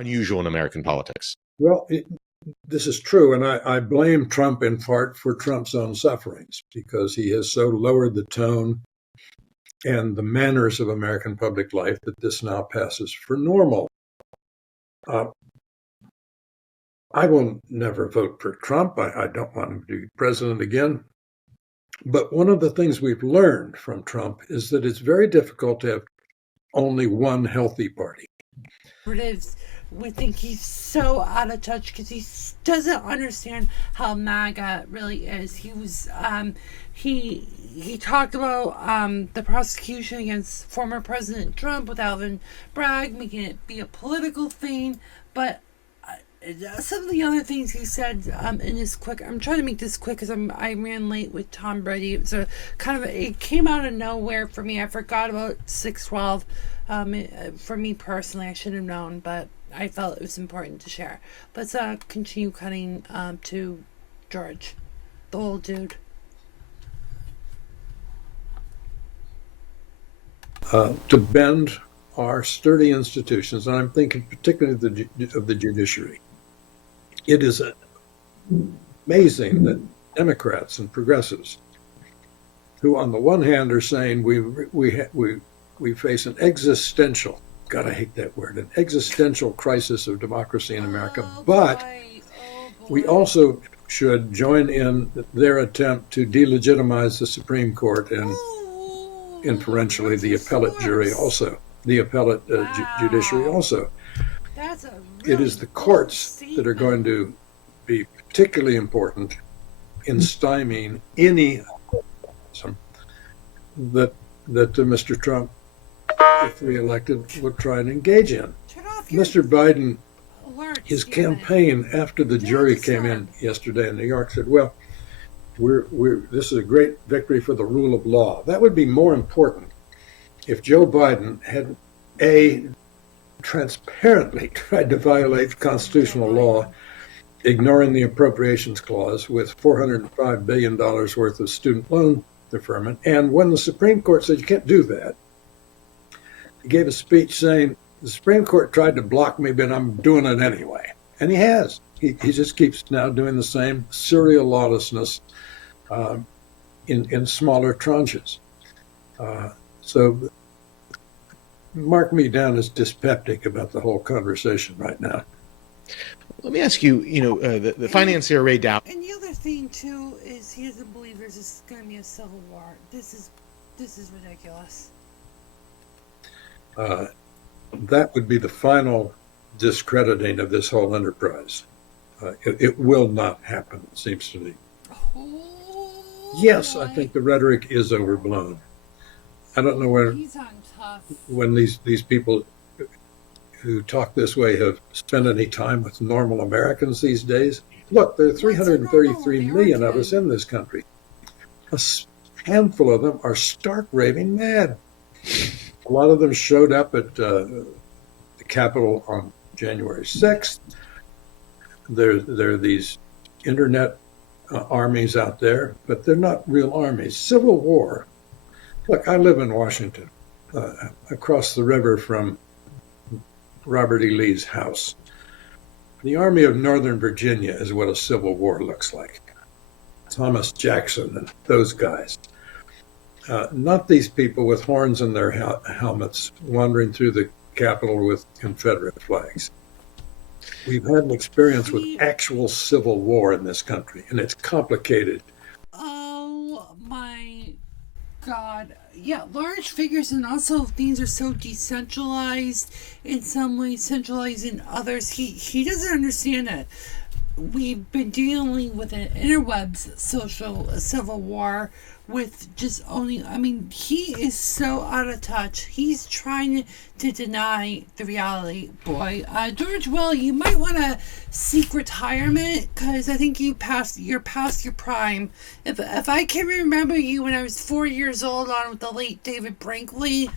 unusual in American politics. Well, this is true, and I blame Trump in part for Trump's own sufferings because he has so lowered the tone and the manners of American public life that this now passes for normal. I will never vote for Trump. I don't want him to be president again. But one of the things we've learned from Trump is that it's very difficult to have only one healthy party. We think he's so out of touch because he doesn't understand how MAGA really is. He talked about the prosecution against former President Trump with Alvin Bragg, making it be a political thing. But some of the other things he said in this quick, I'm trying to make this quick because I ran late with Tom Brady. It was it came out of nowhere for me. I forgot about 612. For me personally, I should have known, but I felt it was important to share. Let's continue cutting to George, the old dude. To bend our sturdy institutions, and I'm thinking particularly of the judiciary. It is amazing that Democrats and progressives, who on the one hand are saying we face an existential, God, I hate that word, an existential crisis of democracy in America, but we also should join in their attempt to delegitimize the Supreme Court and inferentially the appellate jury also, the appellate judiciary also. It is the courts that are going to be particularly important in stymieing any that Mr. Trump, if reelected, would try and engage in. Mr. Biden, his campaign after the jury came in yesterday in New York said, well, this is a great victory for the rule of law. That would be more important if Joe Biden had transparently tried to violate constitutional law, ignoring the appropriations clause with $405 billion worth of student loan deferment. And when the Supreme Court said you can't do that, he gave a speech saying, the Supreme Court tried to block me, but I'm doing it anyway. And he has. He just keeps now doing the same serial lawlessness in smaller tranches. So mark me down as dyspeptic about the whole conversation right now. Let me ask you, the financier Ray Dow. And the other thing, too, is he doesn't believe there's going to be a civil war. This is ridiculous. That would be the final discrediting of this whole enterprise. It will not happen, it seems to me. Yes, I think the rhetoric is overblown. I don't know when these people who talk this way have spent any time with normal Americans these days. Look, there are 333 million of us in this country. A handful of them are stark raving mad. A lot of them showed up at the Capitol on January 6th. There are these internet armies out there, but they're not real armies. Civil war. Look, I live in Washington, across the river from Robert E. Lee's house. The Army of Northern Virginia is what a civil war looks like. Thomas Jackson and those guys. Not these people with horns in their helmets wandering through the Capitol with Confederate flags. We've had an experience with actual civil war in this country, and it's complicated. Oh my God. Yeah, large figures, and also things are so decentralized in some ways, centralized in others. He doesn't understand it. We've been dealing with an interwebs civil war with just only, he is so out of touch. He's trying to deny the reality. Boy, George Will, you might want to seek retirement because I think you're past your prime. If I can remember you when I was 4 years old on with the late David Brinkley,